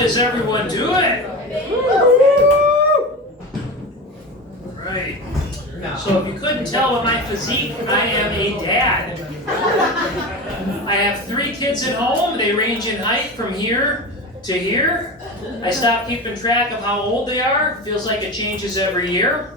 is everyone doing? Right. So if you couldn't tell by my physique, I am a dad. I have 3 kids at home. They range in height from here to here. I stopped keeping track of how old they are. Feels like it changes every year.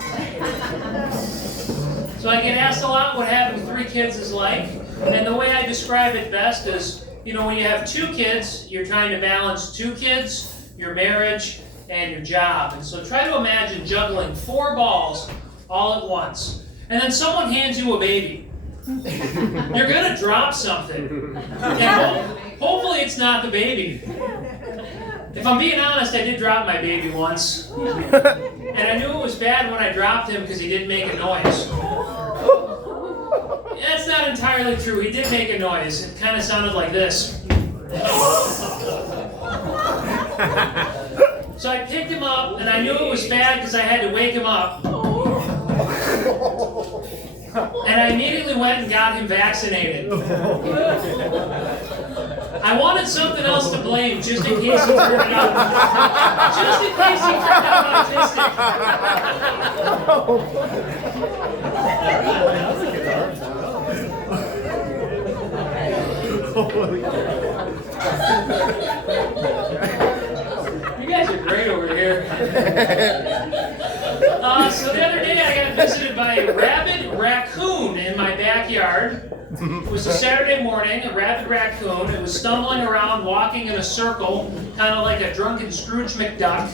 So I get asked a lot what having 3 kids is like. And the way I describe it best is, you know, when you have 2 kids, you're trying to balance 2 kids, your marriage, and your job. And so try to imagine juggling 4 balls all at once. And then someone hands you a baby. You're going to drop something. And hopefully it's not the baby. If I'm being honest, I did drop my baby once. And I knew it was bad when I dropped him because he didn't make a noise. That's not entirely true. He did make a noise. It kind of sounded like this. So I picked him up, and I knew it was bad because I had to wake him up. And I immediately went and got him vaccinated. I wanted something else to blame, just in case he turned out. Just in case he turned out autistic. You guys are great over here. So the other day I got visited by a rabid raccoon in my backyard. It was a Saturday morning, a rabid raccoon. It was stumbling around, walking in a circle, kind of like a drunken Scrooge McDuck.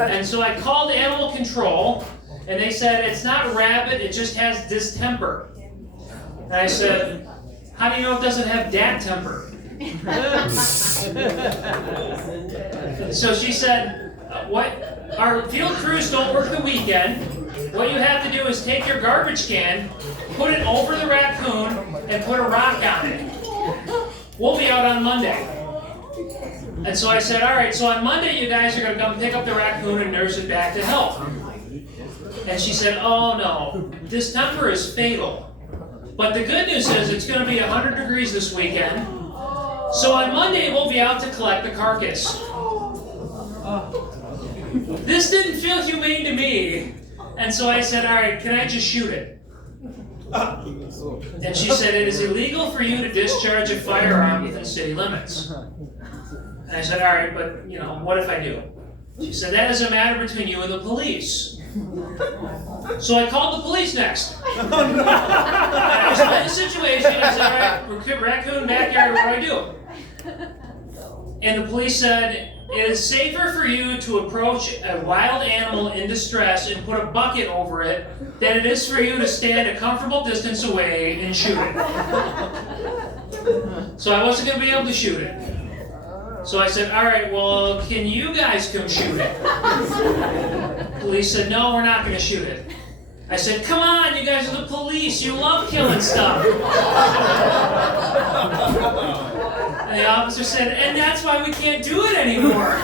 And so I called animal control, and they said, it's not rabid, it just has distemper. And I said, how do you know it doesn't have dat temper? So she said, our field crews don't work the weekend. What you have to do is take your garbage can, put it over the raccoon, and put a rock on it. We'll be out on Monday. And so I said, all right, so on Monday you guys are going to come pick up the raccoon and nurse it back to health. And she said, oh no, distemper is fatal. But the good news is it's going to be 100 degrees this weekend. So on Monday we'll be out to collect the carcass. This didn't feel humane to me. And so I said, all right, can I just shoot it? And she said, it is illegal for you to discharge a firearm within city limits. And I said, all right, but, you know, what if I do? She said, that is a matter between you and the police. So I called the police next. And I explained the situation. I said, all right, raccoon backyard, what do I do? And the police said, it is safer for you to approach a wild animal in distress and put a bucket over it than it is for you to stand a comfortable distance away and shoot it. So I wasn't going to be able to shoot it. So I said, all right, well, can you guys come shoot it? Police said, no, we're not going to shoot it. I said, come on, you guys are the police. You love killing stuff. And the officer said, and that's why we can't do it anymore.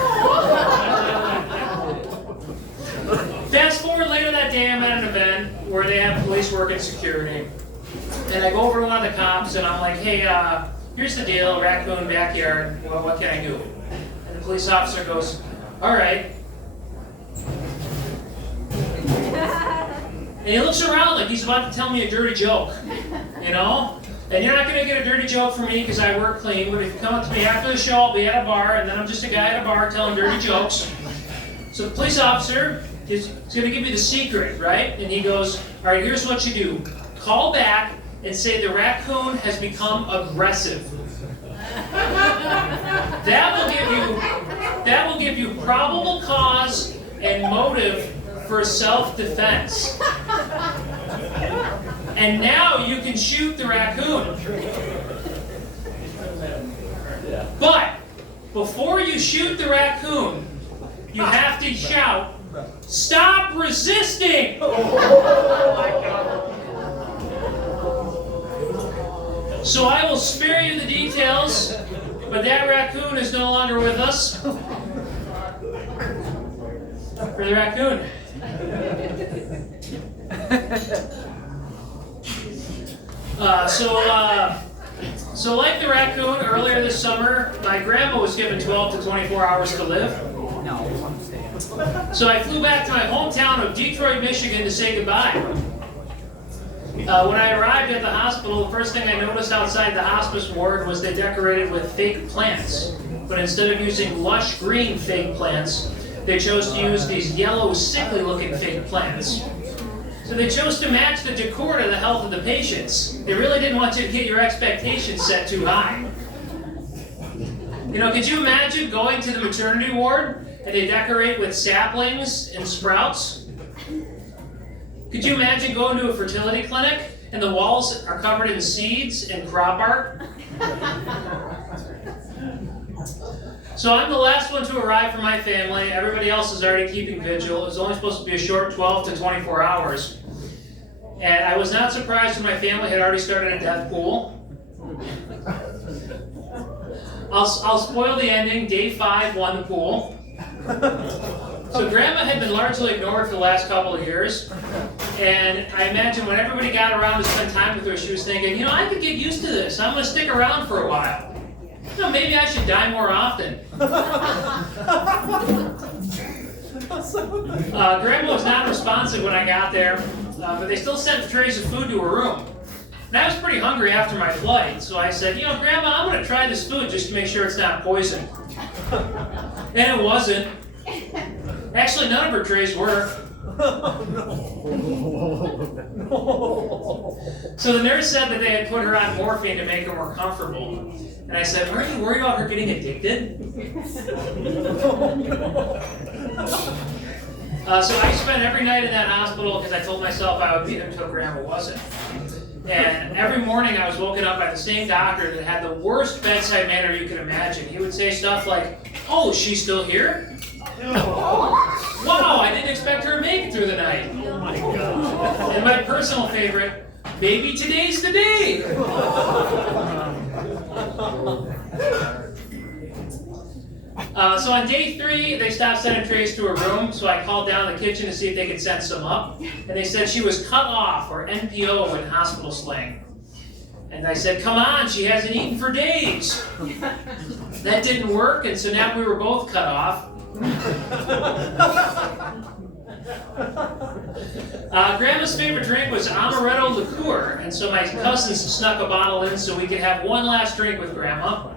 Fast forward later that day, I'm at an event where they have police working security. And I go over to one of the cops and I'm like, hey, here's the deal, raccoon backyard, well, what can I do? And the police officer goes, all right. And he looks around like he's about to tell me a dirty joke, you know? And you're not going to get a dirty joke from me because I work clean, but if you come up to me after the show, I'll be at a bar, and then I'm just a guy at a bar telling dirty jokes. So the police officer is going to give me the secret, right? And he goes, all right, here's what you do. Call back and say the raccoon has become aggressive. That will give you probable cause and motive for self-defense. And now you can shoot the raccoon. But before you shoot the raccoon, you have to shout, "Stop resisting!" So I will spare you the details, but that raccoon is no longer with us. For the raccoon. So like the raccoon, earlier this summer, my grandma was given 12 to 24 hours to live. So I flew back to my hometown of Detroit, Michigan to say goodbye. When I arrived at the hospital, the first thing I noticed outside the hospice ward was they decorated with fake plants. But instead of using lush green fake plants, they chose to use these yellow, sickly looking fake plants. So they chose to match the decor to the health of the patients. They really didn't want you to get your expectations set too high. You know, could you imagine going to the maternity ward and they decorate with saplings and sprouts? Could you imagine going to a fertility clinic and the walls are covered in seeds and crop art? So I'm the last one to arrive for my family. Everybody else is already keeping vigil. It was only supposed to be a short 12 to 24 hours. And I was not surprised when my family had already started a death pool. I'll spoil the ending. Day 5 won the pool. So Grandma had been largely ignored for the last couple of years. And I imagine when everybody got around to spend time with her, she was thinking, you know, I could get used to this. I'm going to stick around for a while. You know, maybe I should die more often. Grandma was not responsive when I got there, but they still sent trays of food to her room. And I was pretty hungry after my flight, so I said, you know, Grandma, I'm going to try this food just to make sure it's not poison. And it wasn't. Actually, none of her trays were. So the nurse said that they had put her on morphine to make her more comfortable. And I said, aren't you worried about her getting addicted? So I spent every night in that hospital because I told myself I would be there until Grandma wasn't. And every morning I was woken up by the same doctor that had the worst bedside manner you could imagine. He would say stuff like, oh, she's still here? Wow, I didn't expect her to make it through the night. Oh my God. And my personal favorite, maybe today's the day. So on day 3, they stopped sending trays to her room, so I called down the kitchen to see if they could send some up. And they said she was cut off, or NPO in hospital slang. And I said, come on, she hasn't eaten for days. That didn't work, and so now we were both cut off. Grandma's favorite drink was amaretto liqueur, and so my cousins snuck a bottle in so we could have one last drink with Grandma.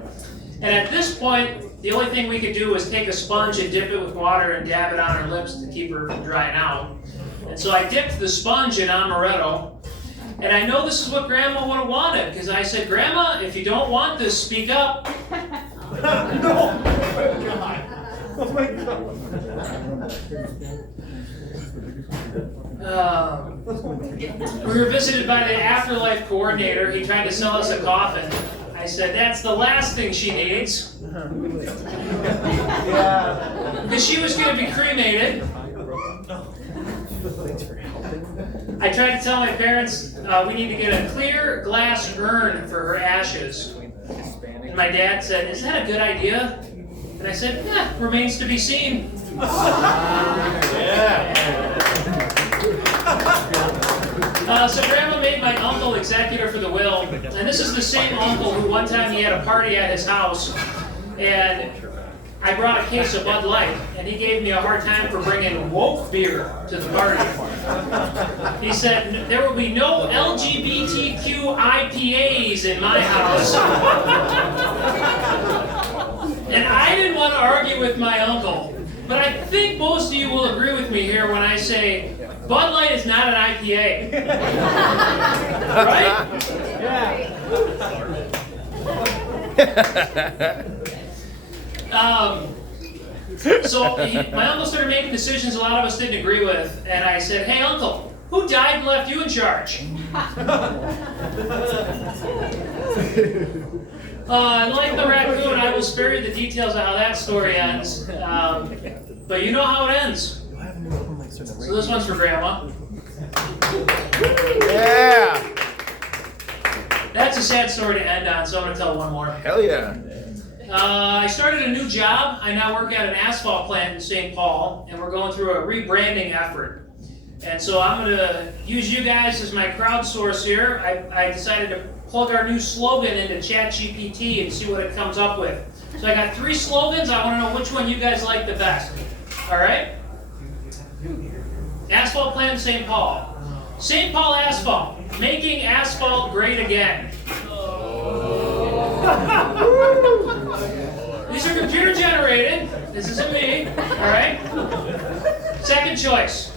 And at this point, the only thing we could do was take a sponge and dip it with water and dab it on her lips to keep her from drying out. And so I dipped the sponge in amaretto, and I know this is what Grandma would have wanted, because I said, Grandma, if you don't want this, speak up. No! Oh my God. We were visited by the afterlife coordinator. He tried to sell us a coffin. I said, that's the last thing she needs. Because she was going to be cremated. I tried to tell my parents we need to get a clear glass urn for her ashes. And my dad said, is that a good idea? And I said, remains to be seen. So Grandma made my uncle executor for the will, and this is the same uncle who one time he had a party at his house, and I brought a case of Bud Light, and he gave me a hard time for bringing woke beer to the party. He said, there will be no LGBTQ IPAs in my house. And I didn't want to argue with my uncle, but I think most of you will agree with me here when I say, Bud Light is not an IPA. Right? So my uncle started making decisions a lot of us didn't agree with, and I said, hey uncle, who died and left you in charge? Like the raccoon, I will spare you the details of how that story ends, but you know how it ends. So this one's for Grandma. Yeah! That's a sad story to end on, so I'm going to tell one more. Hell yeah. I started a new job. I now work at an asphalt plant in St. Paul, and we're going through a rebranding effort. And so I'm going to use you guys as my crowdsource here. I decided to plug our new slogan into ChatGPT and see what it comes up with. So I got 3 slogans. I want to know which one you guys like the best. All right? Asphalt plant in St. Paul. St. Paul Asphalt, making asphalt great again. These are computer generated. This isn't me. All right? Second choice.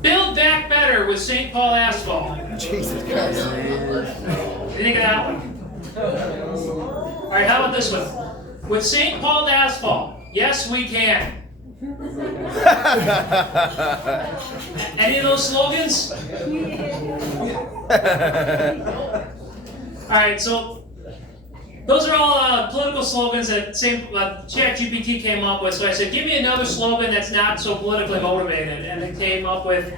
Build back better with St. Paul Asphalt. Jesus Christ. What do you think of that one? All right, how about this one? With St. Paul Asphalt, yes, we can. Any of those slogans? All right, so those are all political slogans that ChatGPT came up with. So I said, give me another slogan that's not so politically motivated. And it came up with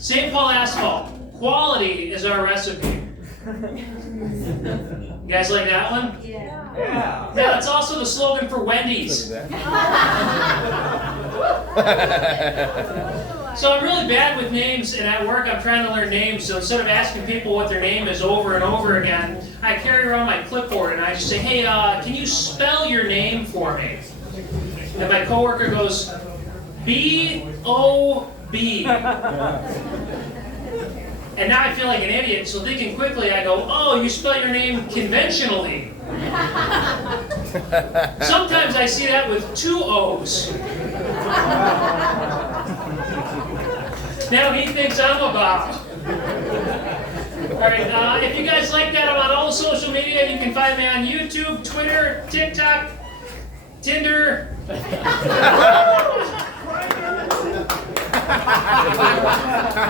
St. Paul Asphalt, quality is our recipe. You guys like that one? Yeah. Yeah, that's also the slogan for Wendy's. So I'm really bad with names, and at work I'm trying to learn names, so instead of asking people what their name is over and over again, I carry around my clipboard and I just say, hey, can you spell your name for me? And my coworker goes, B-O-B. And now I feel like an idiot, so thinking quickly I go, oh, you spell your name conventionally. Sometimes I see that with 2 O's. Now he thinks I'm about. Alright, if you guys like that, I'm on all social media. You can find me on YouTube, Twitter, TikTok, Tinder. You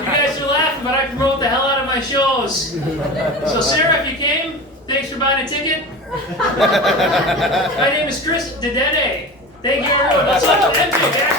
guys are laughing, but I promote the hell out of my shows. So Sarah, if you came, thanks for buying a ticket. My name is Chris Dedede. Thank you everyone. Let's look at MJ.